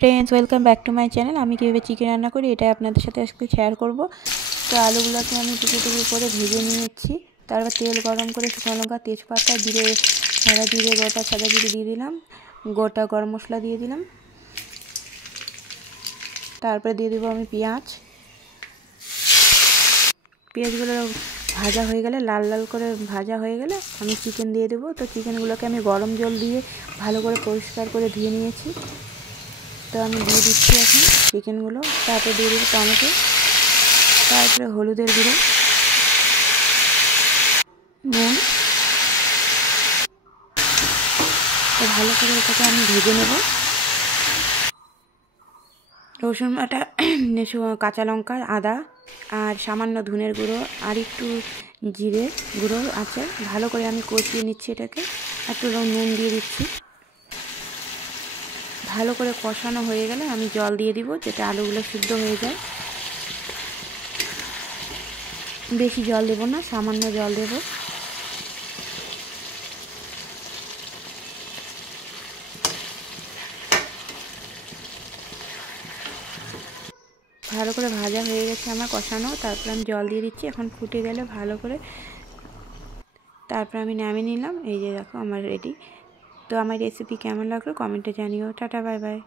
Friends welcome back to my channel. আমি কিভাবে chicken রান্না করি এটাই আপনাদের সাথে আজকে শেয়ার করব। তো আলুগুলোকে আমি টুকরো টুকরো করে ভেজে নিয়েছি। তারপর তেল গরম করে শুকনো লঙ্কা, তেজপাতা, জিরে, সাদা জিরে, গোটা সাদা জিরে দিয়ে দিলাম, গোটা গরম মশলা দিয়ে দিলাম। তারপরে দিয়ে দেবো আমি পেঁয়াজগুলো ভাজা হয়ে গেলে, লাল লাল করে ভাজা হয়ে গেলে আমি চিকেন দিয়ে দেবো। তো চিকেনগুলোকে আমি গরম জল দিয়ে ভালো করে পরিষ্কার করে ধুয়ে নিয়েছি। তো আমি দিয়ে দিচ্ছি এখন চিকেনগুলো। তারপরে দিয়ে দেবো টমেটো, তারপরে হলুদের গুঁড়ো, নুন। তো ভালো করে এটাকে আমি ভেজে নেব। রসুন বাটা, কাঁচা লঙ্কা, আদা আর সামান্য ধনের গুঁড়ো আর একটু জিরে গুঁড়ো আছে। ভালো করে আমি কষিয়ে নিচ্ছি এটাকে। একটু নুন দিয়ে দিচ্ছি। ভালো করে কষানো হয়ে গেলে আমি জল দিয়ে দিব, যাতে আলুগুলো সিদ্ধ হয়ে যায়। বেশি জল দেব না, সামান্য জল দেব। ভালো করে ভাজা হয়ে গেছে আমার কষানো। তারপর আমি জল দিয়ে দিচ্ছি। এখন ফুটে গেলে ভালো করে তারপর আমি নামিয়ে নিলাম। এই যে দেখো আমার রেডি। তো আমার রেসিপি কেমন লাগলো কমেন্টে জানিও। Tata, bye bye.